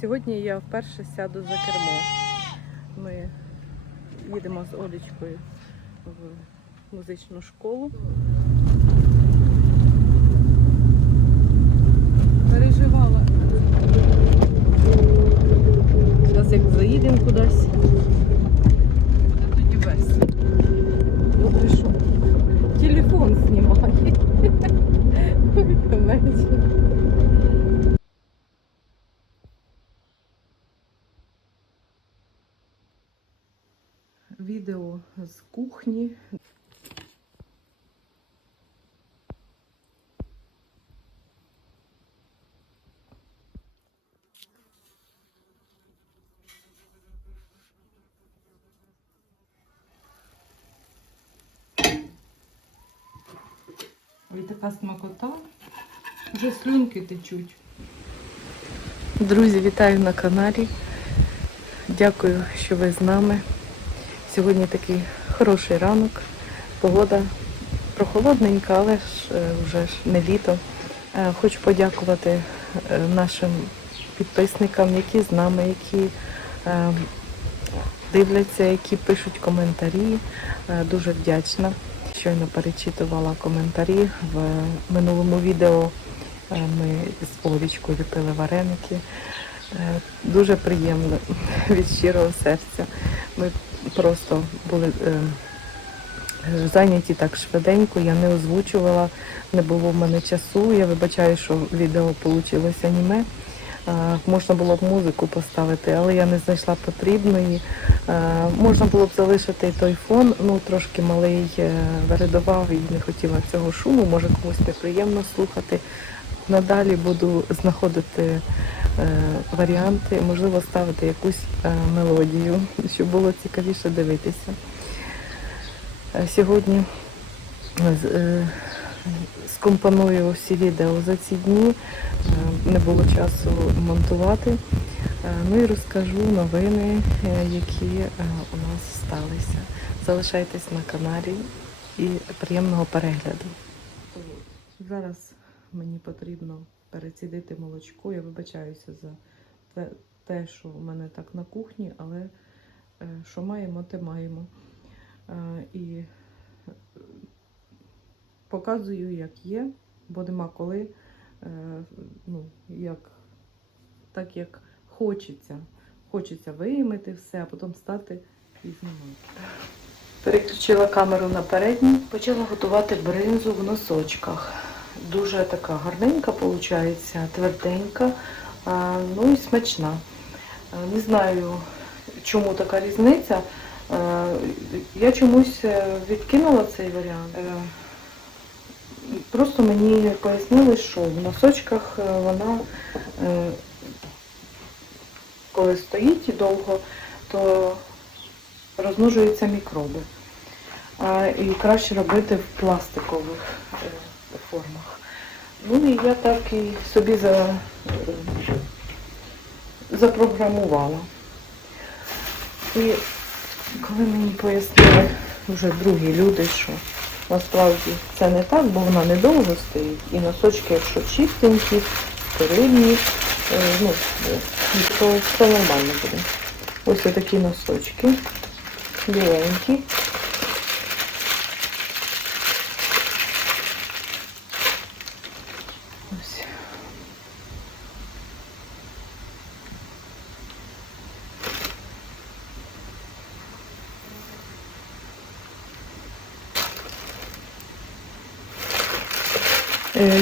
Сьогодні я вперше сяду за кермо. Ми їдемо з Олічкою в музичну школу. Переживала. Зараз як заїдемо кудись, буде тоді весело. Добре, що телефон знімає. відео з кухні. Ой, така смакота. Вже слюнки течуть. Друзі, вітаю на каналі. Дякую, що ви з нами. Сьогодні такий хороший ранок. Погода прохолодненька, але ж е, вже ж не літо. Е, Хочу подякувати е, нашим підписникам, які з нами, які дивляться, які пишуть коментарі. Дуже вдячна. Щойно перечитувала коментарі. В минулому відео ми з Олічкою ліпили вареники. Дуже приємно від щирого серця. Ми просто були е, зайняті так швиденько, я не озвучувала, не було в мене часу. Я вибачаю, що відео вийшло аніме. Е, Можна було б музику поставити, але я не знайшла потрібної. Е, Можна було б залишити і той фон, ну трошки малий вередував і не хотіла цього шуму, може комусь неприємно слухати. Надалі буду знаходити варіанти, можливо, ставити якусь е, мелодію, щоб було цікавіше дивитися. Е, Сьогодні е, скомпоную всі відео за ці дні, е, не було часу монтувати. Е, Ну і розкажу новини, е, які е, у нас сталися. Залишайтесь на каналі і приємного перегляду. Зараз мені потрібно перецідити молочко. Я вибачаюся за те, те, що в мене так на кухні, але е, що маємо, те маємо. Е, І е, показую, як є, бо нема коли, ну, як, так як хочеться. Хочеться виймити все, а потім стати і знімати. Переключила камеру на передню, почала готувати бринзу в носочках. Дуже така гарненька виходить, тверденька, ну і смачна. Не знаю, чому така різниця. Я чомусь е, відкинула цей варіант. Е, Просто мені пояснили, що в носочках е, вона, коли стоїть і довго, то розмножуються мікроби. І краще робити в пластикових формах. Ну і я так і собі за, е, запрограмувала. І коли мені пояснили вже другі люди, що насправді це не так, бо вона недовго стоїть. І носочки, якщо чистенькі, стерильні, е, ну, е, то все нормально буде. Ось такі носочки, біленькі.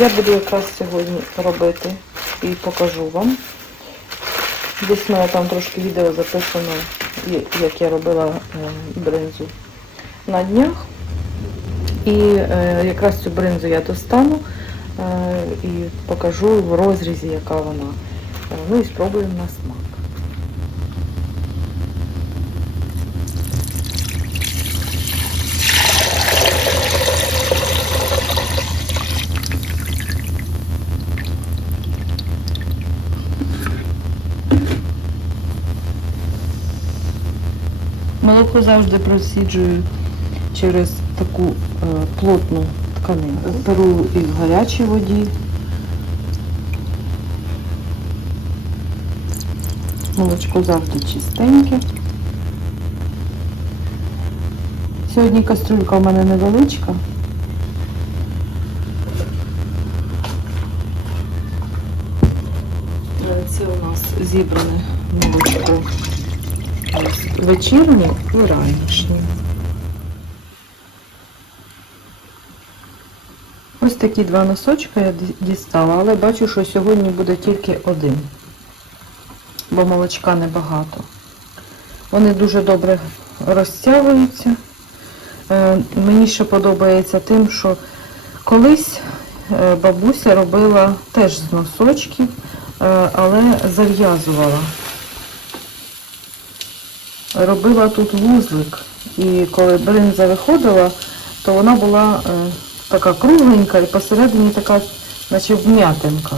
Я буду якраз сьогодні робити і покажу вам. Десь в мене там трошки відео записано, як я робила е, бринзу на днях. І е, якраз цю бринзу я достану е, і покажу в розрізі, яка вона. Е, Ну і спробуємо на смак. Молоко завжди просіджую через таку е, плотну тканину. Беру і в гарячій воді. Молочко завжди чистеньке. Сьогодні кастрюлька у мене невеличка. Е, Це у нас зібране Ось вечірнє і ранішнє. Ось такі два носочка я дістала, але бачу, що сьогодні буде тільки один, бо молочка небагато. Вони дуже добре розтягуються. Е, Мені ще подобається тим, що колись е, бабуся робила теж з носочків, е, але зав'язувала. Робила тут вузлик. І коли бринза виходила, то вона була е, така кругленька і посередині така, наче вм'ятинка.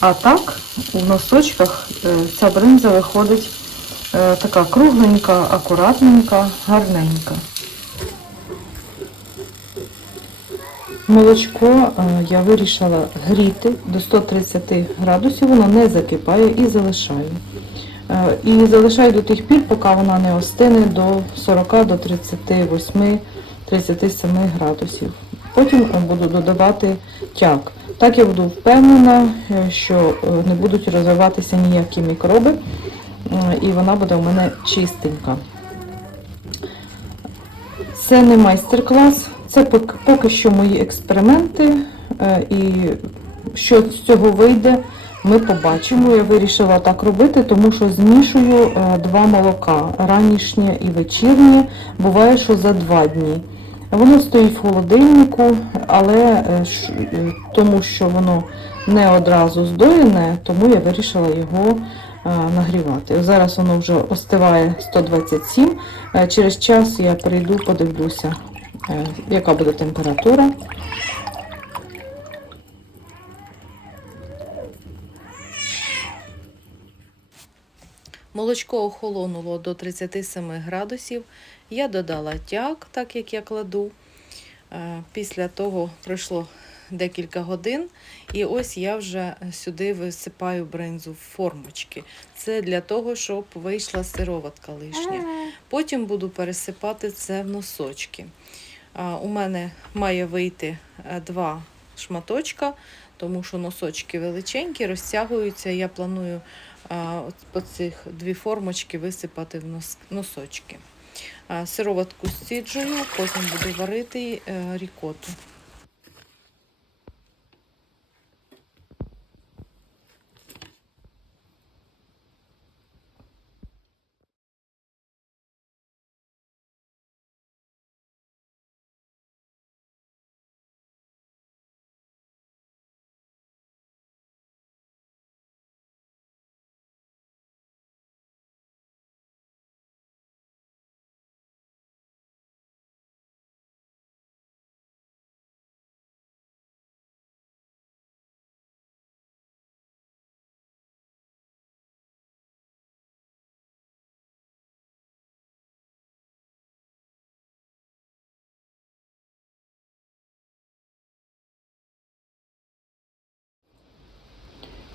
А так у носочках е, ця бринза виходить е, така кругленька, акуратненька, гарненька. Молочко е, я вирішила гріти до 130 градусів, воно не закипає і залишаю. Е, І залишаю до тих пір, поки вона не остине до 40 до 38 37 градусів. Потім е, буду додавати тяк. Так я буду впевнена, е, що не будуть розвиватися ніякі мікроби, і вона буде у мене чистенька. Це не майстер-клас, це поки що мої експерименти. І що з цього вийде, ми побачимо. Я вирішила так робити, тому що змішую е, два молока ранішнє і вечірнє. Буває, що за два дні. Воно стоїть в холодильнику, але е, е, тому що воно не одразу здоєне, тому я вирішила його нагрівати. Зараз воно вже остиває 127. Е, Через час я прийду, подивлюся, яка буде температура. Молочко охолонуло до 37 градусів. Я додала тяк, так як я кладу. Е, Після того пройшло декілька годин, і ось я вже сюди висипаю бринзу в формочки. Це для того, щоб вийшла сироватка лишня. Потім буду пересипати це в носочки. У мене має вийти е, два шматочка, тому що носочки величенькі, розтягуються. Я планую а, от по цих дві формочки висипати в нос- носочки. Сироватку стіджую, потім буду варити е, рікоту.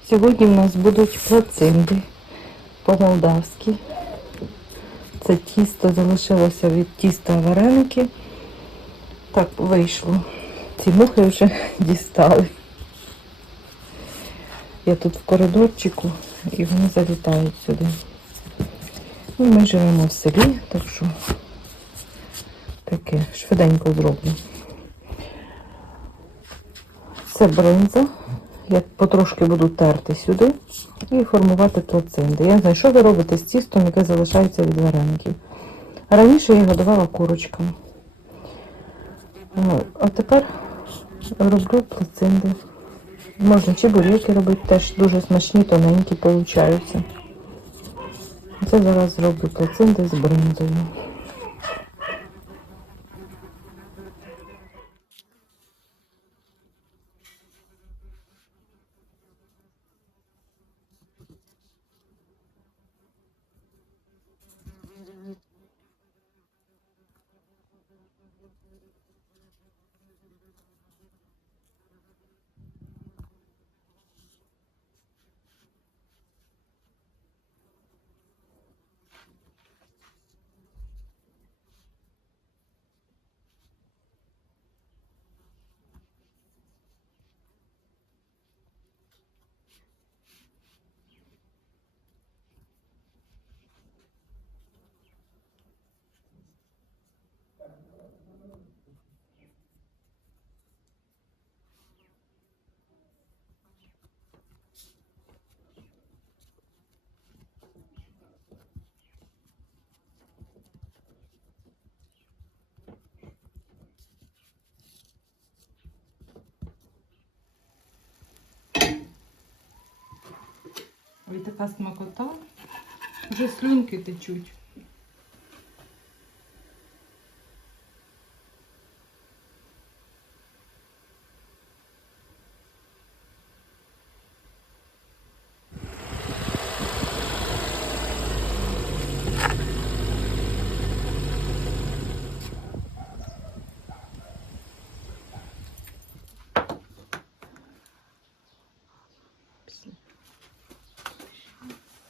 Сьогодні в нас будуть плацинди по-молдавськи. Це тісто залишилося від тіста вареники. Так вийшло. Ці мухи вже дістали. Я тут в коридорчику і вони залітають сюди. Ну, ми живемо в селі, так що таке швиденько зроблю. Це бринза. Я потрошки буду терти сюди і формувати плацинди. Я не знаю, що ви робите з тістом, яке залишається від вареників. Раніше я годувала курочками. Ну, а тепер роблю плацинди. Можна чебуреки робити, теж дуже смачні, тоненькі получаються. Це зараз зроблю плацинди з бринзою. Ой, така смакота. Вже слюнки течуть.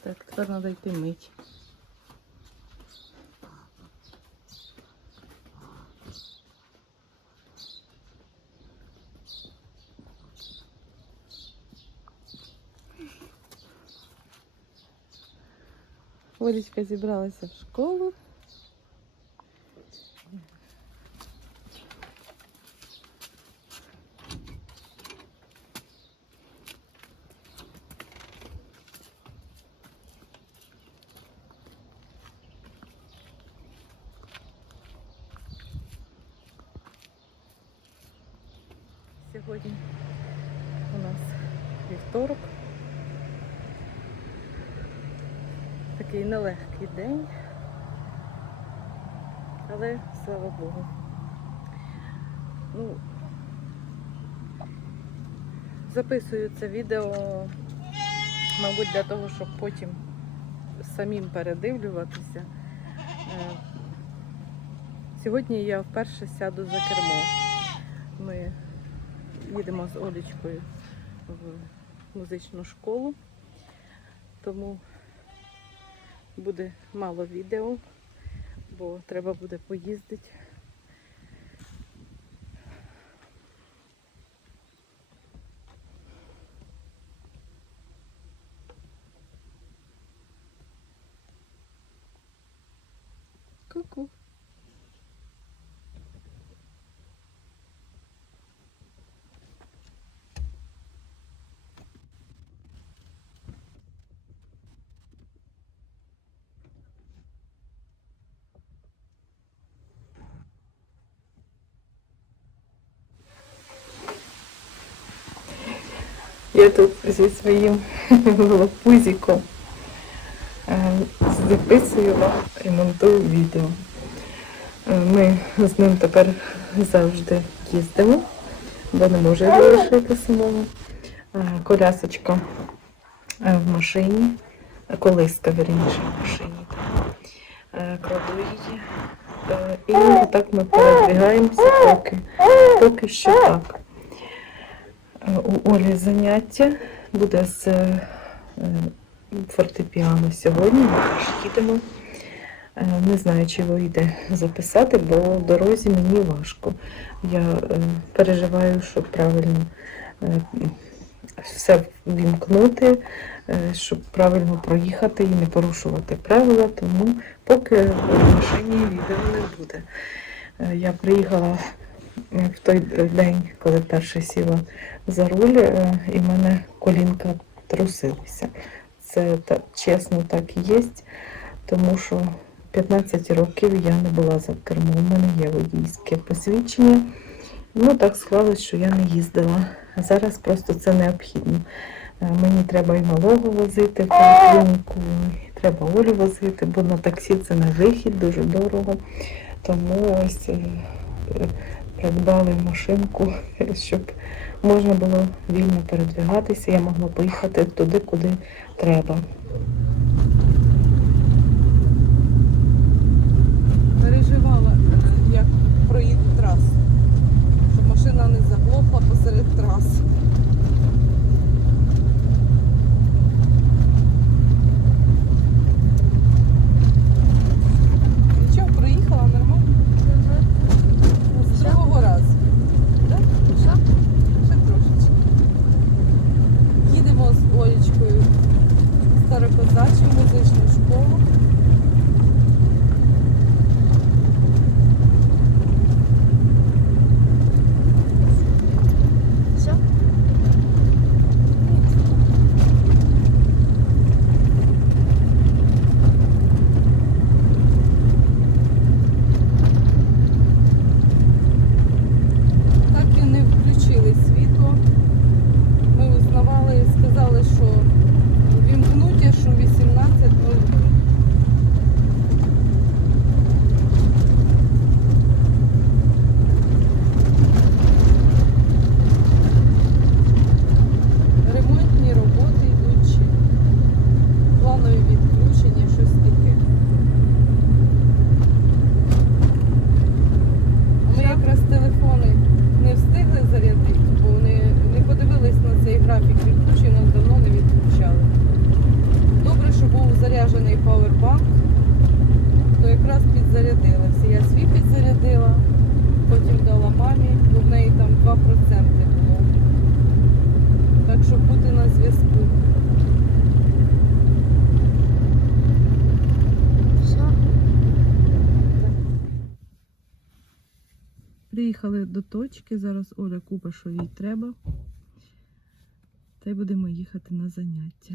Так, тепер треба йти мить. Олечка зібралася в школу. Сьогодні у нас вівторок. Такий нелегкий день. Але слава Богу. Ну, записую це відео, мабуть, для того, щоб потім самим передивлюватися. Е, Сьогодні я вперше сяду за кермо. Ми їдемо з Олечкою в музичну школу, тому буде мало відео, бо треба буде поїздити. Я тут зі своїм велопузиком е, записую вам і монтую відео. Е, Ми з ним тепер завжди їздимо, бо не можу його лишити самого. Е, Колясочка в машині, колиска, вірніше, в машині. Кладу її. І отак ми передвигаємося поки, поки що так. Е, У Олі заняття буде з е, фортепіано сьогодні. Ми теж їдемо. Е, Не знаю, чи вийде записати, бо в дорозі мені важко. Я переживаю, щоб правильно все вімкнути, щоб правильно проїхати і не порушувати правила, тому поки в машині відео не буде. Я приїхала в той день, коли перше сіла за руль, е, і в мене колінка трусилися. Це та, чесно так і є, тому що 15 років я не була за кермом, у мене є водійське посвідчення. Ну так склалось, що я не їздила. Зараз просто це необхідно. Е, Мені треба і малого возити в поліклініку, і треба Олю возити, бо на таксі це не вихід, дуже дорого. Тому ось е, придбали машинку, щоб можна було вільно передвигатися, я могла поїхати туди, куди треба. переживала, як проїду трасу, щоб машина не заглохла посеред траси. Нічого, проїхала нормально. З другого разу. Так? Ще трошечки. Їдемо з Олечкою в Старокозачу музичну школу. Все? Так і не включили світло. Ми узнавали і сказали, що вімкнуть пауербанк, то якраз підзарядилася. Я свій підзарядила, потім дала мамі, бо в неї там 2% було. Так що бути на зв'язку. Приїхали до точки, зараз Оля купить, що їй треба. Та й будемо їхати на заняття.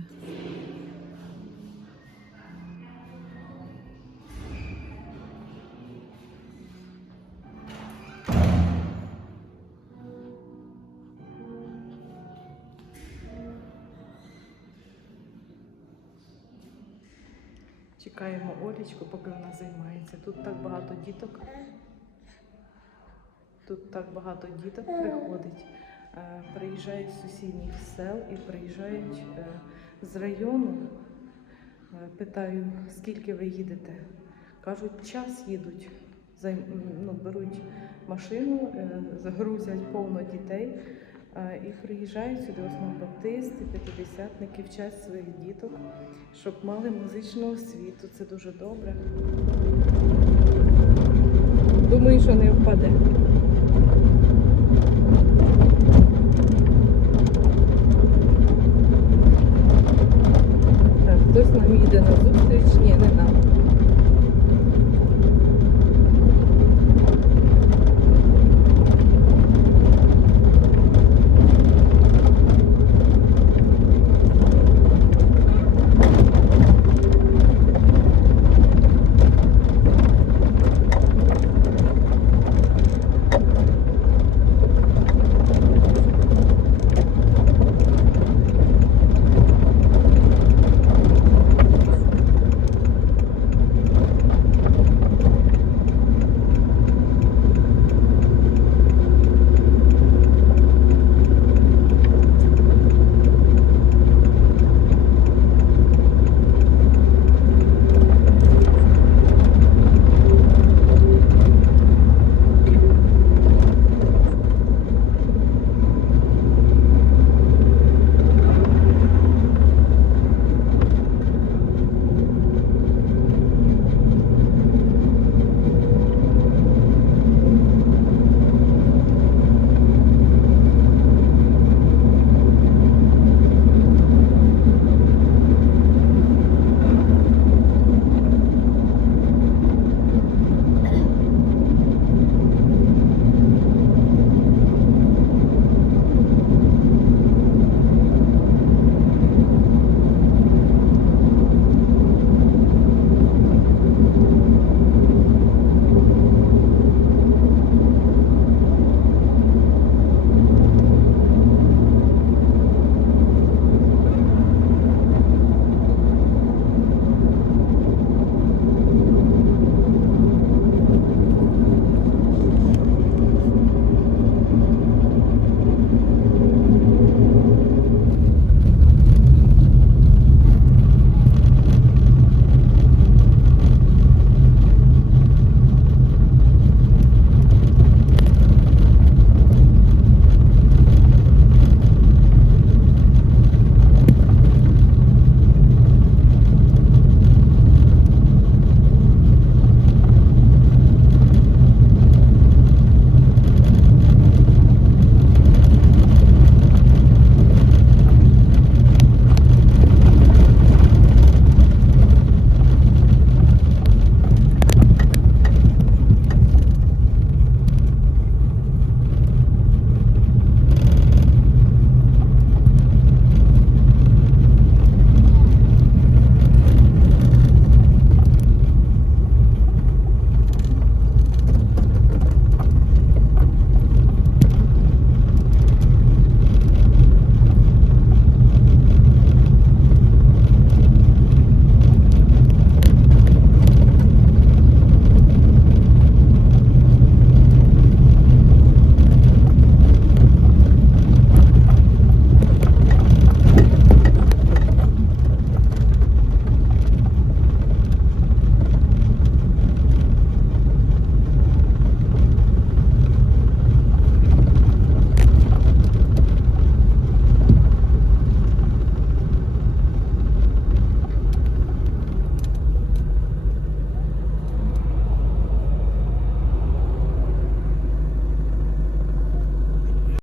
Чекаємо Олічку, поки вона займається. Тут так багато діток. Тут так багато діток приходить. Е, Приїжджають з сусідніх сел і приїжджають е, з району. Е, Питаю, скільки ви їдете? Кажуть, час їдуть. Ну, беруть машину, е, загрузять повно дітей е, і приїжджають сюди в основному баптисти, п'ятидесятники, вчать своїх діток, щоб мали музичну освіту. Це дуже добре. Думаю, що не впаде.